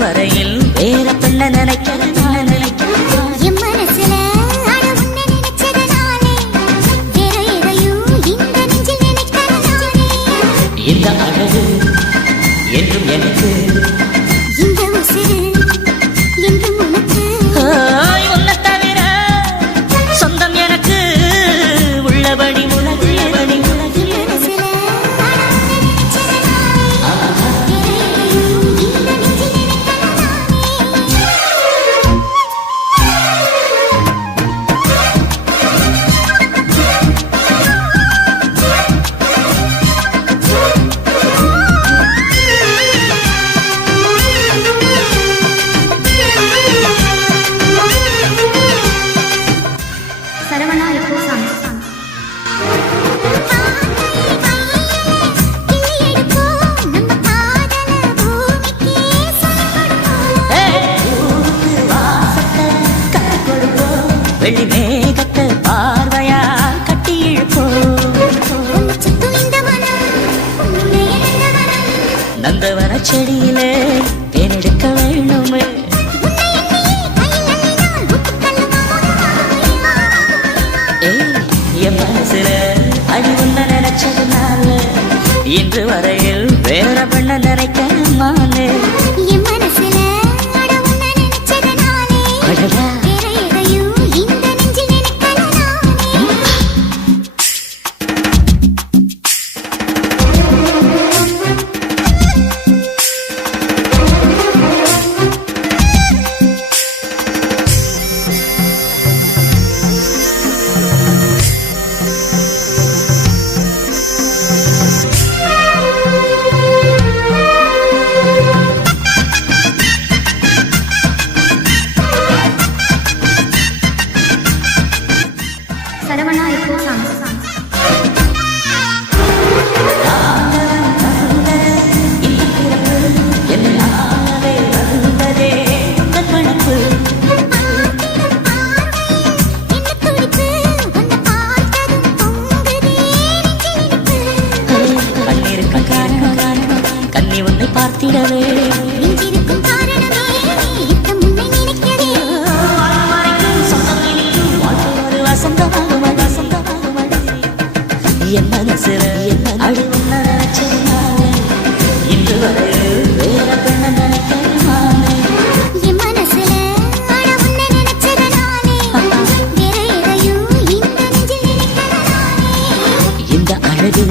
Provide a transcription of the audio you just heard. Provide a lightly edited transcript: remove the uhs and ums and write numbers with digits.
வரையில் வேற பெண்ண நினைக்கிறேன் நான் நினைக்கிறேன் என் மனசுல அட உன்னை நினைச்சதனாலே வேற எதையும் இந்த நெஞ்சில் நினைக்கிறேன் இந்த அழகு என்றும் எனக்கு இந்த உசிறு என்றும் உனக்கு உன்னை தவிர சொந்தம் எனக்கு உள்ளபடி உலகு என் மனசுல அட உன்னை நினைச்சதனாலே வேற எதையும் இந்த நெஞ்சில் சரவணா இப்போ சாங்ஸ் வெள்ளி மேகத்தை பார்வையா கட்டி நந்தவன செடியிலே தேனெடுக்க வேணுமே என் மனசுல அடி உன்ன நினைச்சதுனால இன்று வரையில் வேற பண்ண நினைக்கிறேன் நானு என் மனசுல அட உன்னை நினைச்சதனாலே அடடா வேற எதையும் இந்த நெஞ்சில் நினைக்கல நானே சரவணா இப்போ சாங்ஸ் என்னாலே வந்ததே உங்கள் மனப்பு கண்ணீருக்கு காரணம் கண்ணி உன்னை பார்த்திடவே என் மனசுல அடி உன்ன நினைச்சதுனால இன்று வரையில் வேற பெண்ண நினைக்கிறேன் நானு இந்த அழகு